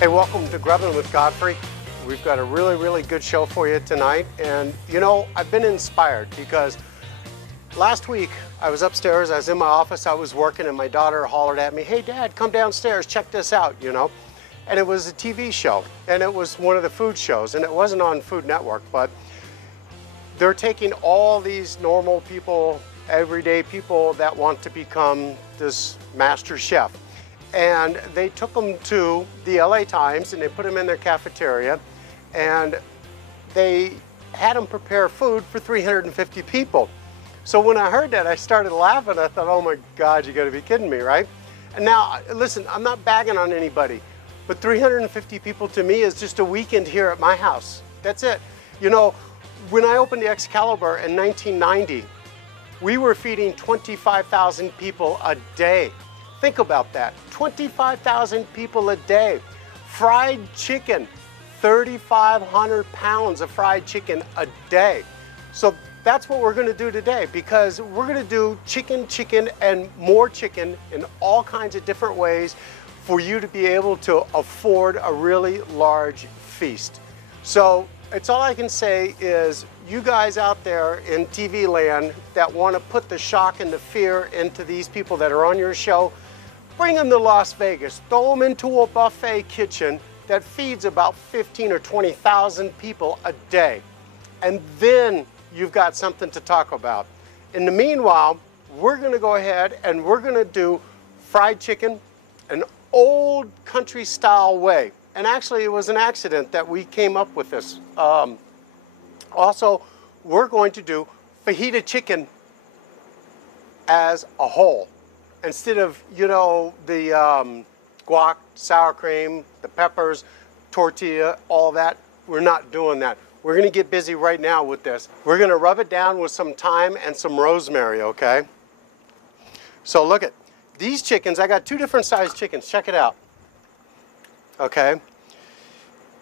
Hey, welcome to Grubbin with Godfrey. We've got a really good show for you tonight. And you know, I've been inspired because last week I was upstairs, I was in my office, I was working, and my daughter hollered at me, "Hey Dad, come downstairs, check this out," you know. And it was a TV show, and it was one of the food shows, and it wasn't on Food Network, but they're taking all these normal people, everyday people that want to become this master chef. And they took them to the LA Times and they put them in their cafeteria and they had them prepare food for 350 people. So when I heard that, I started laughing. I thought, oh my God, you gotta be kidding me, right? And now, listen, I'm not bagging on anybody, but 350 people to me is just a weekend here at my house. That's it. You know, when I opened the Excalibur in 1990, we were feeding 25,000 people a day. Think about that, 25,000 people a day. Fried chicken, 3,500 pounds of fried chicken a day. So that's what we're gonna do today, because we're gonna do chicken, and more chicken in all kinds of different ways for you to be able to afford a really large feast. So it's all I can say is, you guys out there in TV land that wanna put the shock and the fear into these people that are on your show, bring them to Las Vegas, throw them into a buffet kitchen that feeds about 15 or 20,000 people a day. And then you've got something to talk about. In the meanwhile, we're gonna go ahead and we're gonna do fried chicken, an old country style way. And actually it was an accident that we came up with this. Also, we're going to do fajita chicken as a whole. Instead of, you know, the guac, sour cream, the peppers, tortilla, all that, we're not doing that. We're gonna get busy right now with this. We're gonna rub it down with some thyme and some rosemary, okay? So look at these chickens. I got two different sized chickens. Check it out, okay?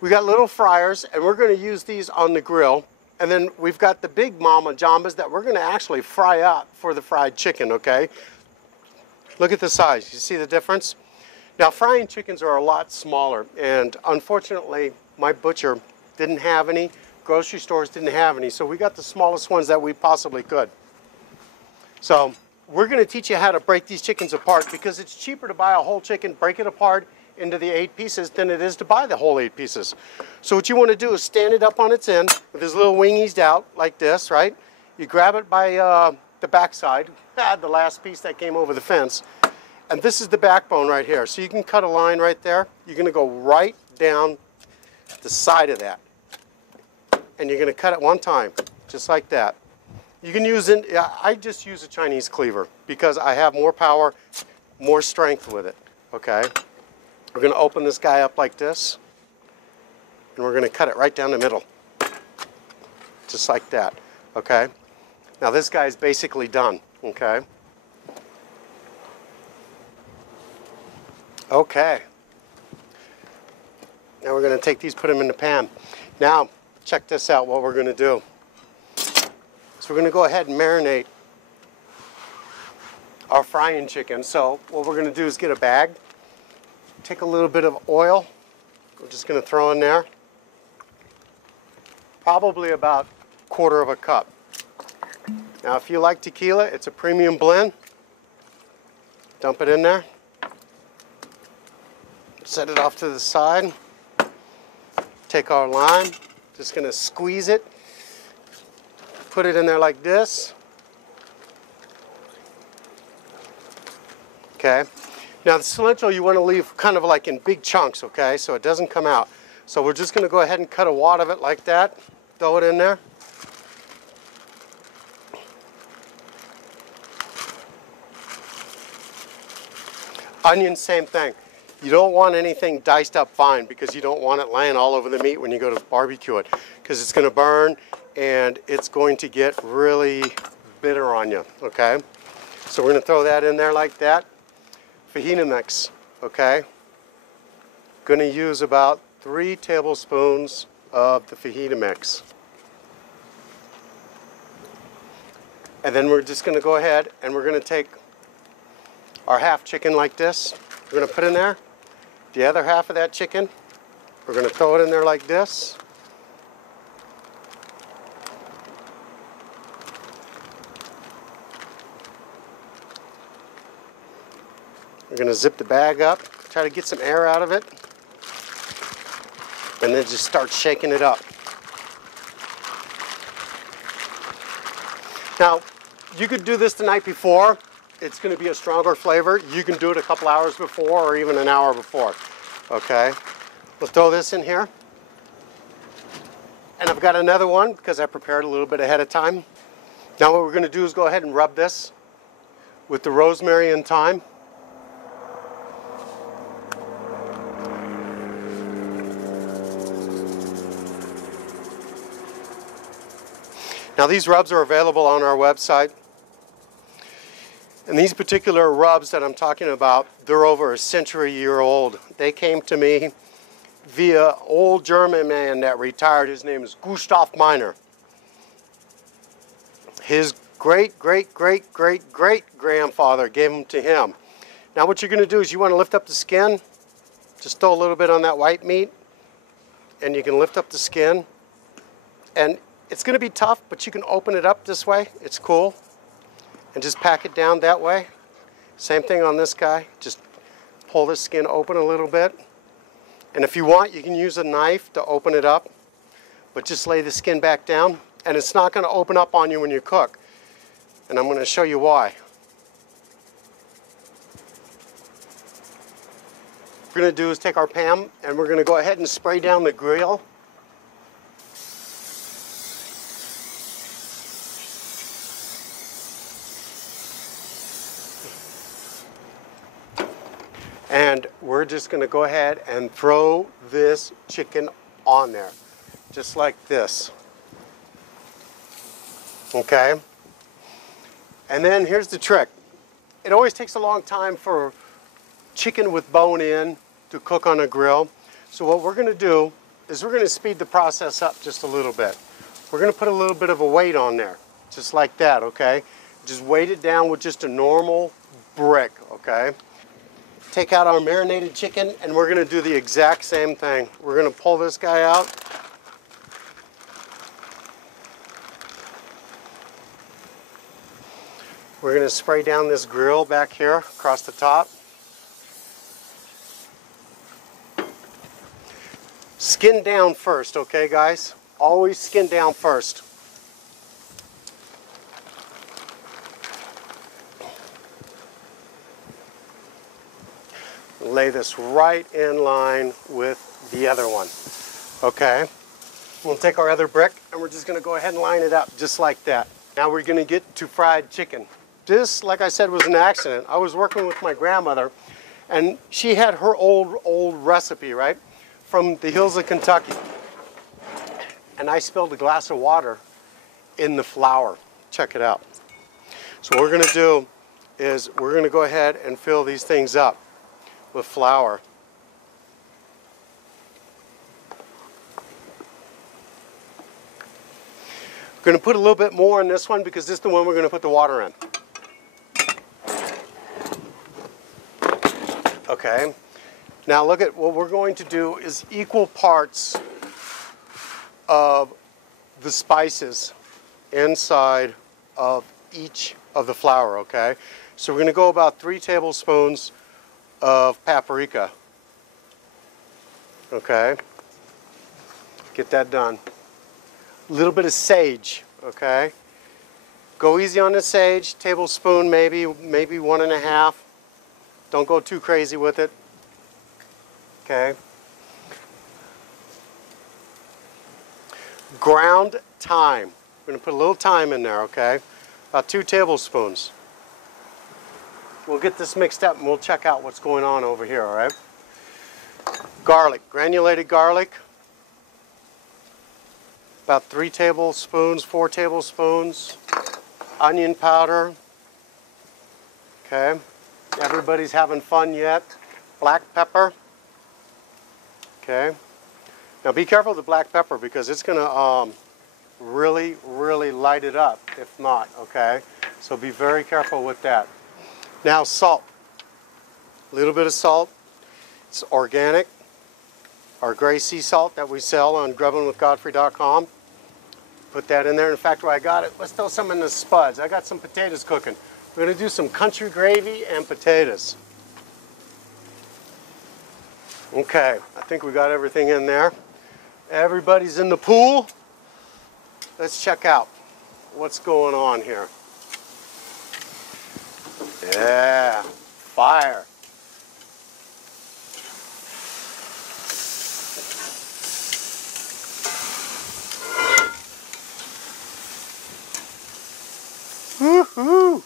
We got little fryers, and we're gonna use these on the grill. And then we've got the big mama jambas that we're gonna actually fry up for the fried chicken, okay? Look at the size, you see the difference? Now, frying chickens are a lot smaller, and unfortunately, my butcher didn't have any, grocery stores didn't have any, so we got the smallest ones that we possibly could. So, we're gonna teach you how to break these chickens apart, because it's cheaper to buy a whole chicken, break it apart into the 8 pieces than it is to buy the whole 8 pieces. So what you wanna do is stand it up on its end with his little wingies out like this, right? You grab it by the backside, the last piece that came over the fence, and this is the backbone right here. So you can cut a line right there. You're gonna go right down the side of that, and you're gonna cut it one time, just like that. You can use it, I just use a Chinese cleaver because I have more power, more strength with it, okay? We're gonna open this guy up like this, and we're gonna cut it right down the middle, just like that, okay? Now this guy's basically done, okay? Okay. Now we're gonna take these, put them in the pan. Now, check this out, what we're gonna do. So we're gonna go ahead and marinate our frying chicken. So what we're gonna do is get a bag, take a little bit of oil, we're just gonna throw in there, probably about 1/4 cup. Now, if you like tequila, it's a premium blend. Dump it in there. Set it off to the side. Take our lime, just gonna squeeze it. Put it in there like this. Okay. Now the cilantro you wanna leave kind of like in big chunks, okay, so it doesn't come out. So we're just gonna go ahead and cut a wad of it like that. Throw it in there. Onions, same thing. You don't want anything diced up fine because you don't want it laying all over the meat when you go to barbecue it, because it's gonna burn and it's going to get really bitter on you, okay? So we're gonna throw that in there like that. Fajita mix, okay? Gonna use about 3 tablespoons of the fajita mix. And then we're just gonna go ahead and we're gonna take our half chicken like this. We're gonna put in there the other half of that chicken, We're going to throw it in there like this. We're going to zip the bag up, try to get some air out of it, and then just start shaking it up. Now, you could do this the night before. It's going to be a stronger flavor. You can do it a couple hours before or even an hour before. Okay, we'll throw this in here. And I've got another one because I prepared a little bit ahead of time. Now what we're going to do is go ahead and rub this with the rosemary and thyme. Now these rubs are available on our website. And these particular rubs that I'm talking about, they're over a century-year old. They came to me via old German man that retired. His name is Gustav Meiner. His great-great-great-great-great-grandfather gave them to him. Now what you're going to do is you want to lift up the skin. Just throw a little bit on that white meat. And you can lift up the skin. And it's going to be tough, but you can open it up this way. It's cool. And just pack it down that way. Same thing on this guy. Just pull the skin open a little bit. And if you want, you can use a knife to open it up. But just lay the skin back down. And it's not going to open up on you when you cook. And I'm going to show you why. What we're going to do is take our pan and we're going to go ahead and spray down the grill. And we're just going to go ahead and throw this chicken on there, just like this. Okay? And then here's the trick. It always takes a long time for chicken with bone in to cook on a grill. So what we're going to do is we're going to speed the process up just a little bit. We're going to put a little bit of a weight on there, just like that, okay? Just weight it down with just a normal brick, okay? Take out our marinated chicken and we're going to do the exact same thing. We're going to pull this guy out. We're going to spray down this grill back here across the top. Skin down first, okay guys? Always skin down first. Lay this right in line with the other one. Okay, we'll take our other brick and we're just going to go ahead and line it up just like that. Now we're going to get to fried chicken. This, like I said, was an accident. I was working with my grandmother and she had her old recipe, right, from the hills of Kentucky. And I spilled a glass of water in the flour. Check it out. So what we're going to do is we're going to go ahead and fill these things up with flour. We're going to put a little bit more in this one because this is the one we're going to put the water in. Okay, now look at what we're going to do is equal parts of the spices inside of each of the flour, okay? So we're going to go about 3 tablespoons of paprika. Okay, get that done. A little bit of sage, okay? Go easy on the sage, tablespoon maybe 1.5. Don't go too crazy with it. Okay. Ground thyme. We're going to put a little thyme in there, okay? About 2 tablespoons. We'll get this mixed up and we'll check out what's going on over here, all right? Garlic, granulated garlic. About 3 tablespoons, 4 tablespoons. Onion powder. Okay. Everybody's having fun yet. Black pepper. Okay. Now be careful with the black pepper because it's going to really light it up if not, okay? So be very careful with that. Now salt. A little bit of salt. It's organic. our gray sea salt that we sell on grubbinwithgodfrey.com. Put that in there. In fact, while I got it, let's throw some in the spuds. I got some potatoes cooking. We're going to do some country gravy and potatoes. Okay, I think we got everything in there. Everybody's in the pool. Let's check out what's going on here. Yeah, fire. Woo-hoo.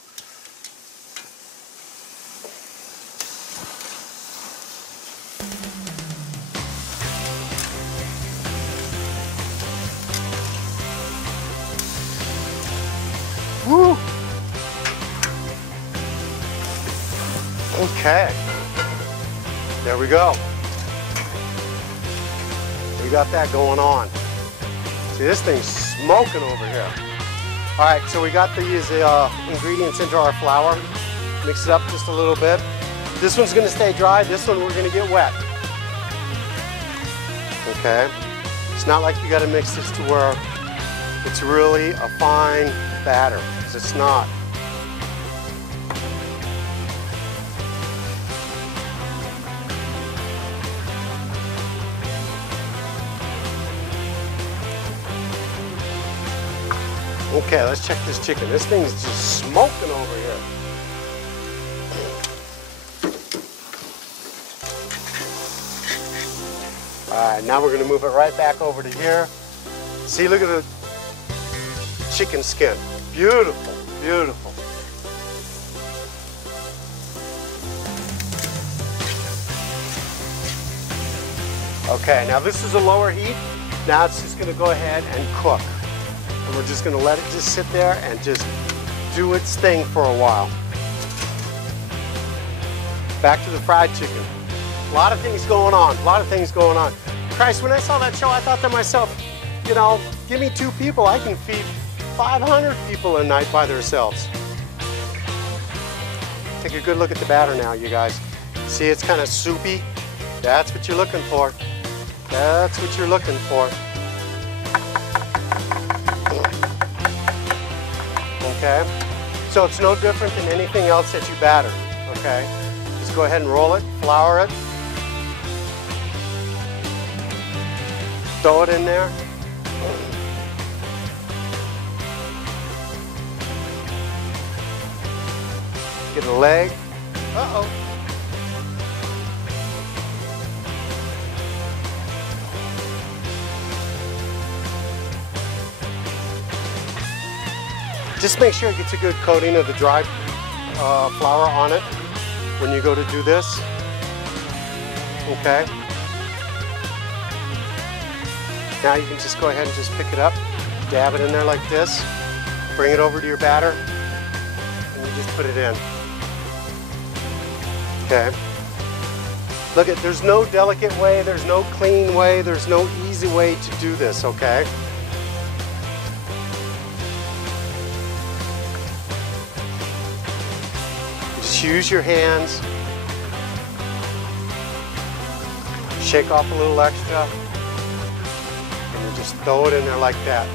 Woo. Okay. There we go. We got that going on. See, this thing's smoking over here. All right, so we got these ingredients into our flour. Mix it up just a little bit. This one's gonna stay dry. This one we're gonna get wet. Okay. It's not like you gotta mix this to where it's really a fine batter, because it's not. Okay, let's check this chicken. This thing's just smoking over here. All right, now we're gonna move it right back over to here. See, look at the chicken skin. Beautiful, beautiful. Okay, now this is a lower heat. Now it's just gonna go ahead and cook. And we're just gonna let it just sit there and just do its thing for a while. Back to the fried chicken. A lot of things going on, a lot of things going on. Christ, when I saw that show, I thought to myself, you know, give me 2 people, I can feed 500 people a night by themselves. Take a good look at the batter now, you guys. See, it's kind of soupy. That's what you're looking for. That's what you're looking for. Okay, so it's no different than anything else that you batter, okay? Just go ahead and roll it, flour it, throw it in there. Get a leg. Uh-oh. Just make sure it gets a good coating of the dry flour on it when you go to do this. Okay. Now you can just go ahead and just pick it up, dab it in there like this, bring it over to your batter, and you just put it in. Okay. Look, there's no delicate way, there's no clean way, there's no easy way to do this, okay? Just use your hands, shake off a little extra, and you just throw it in there like that.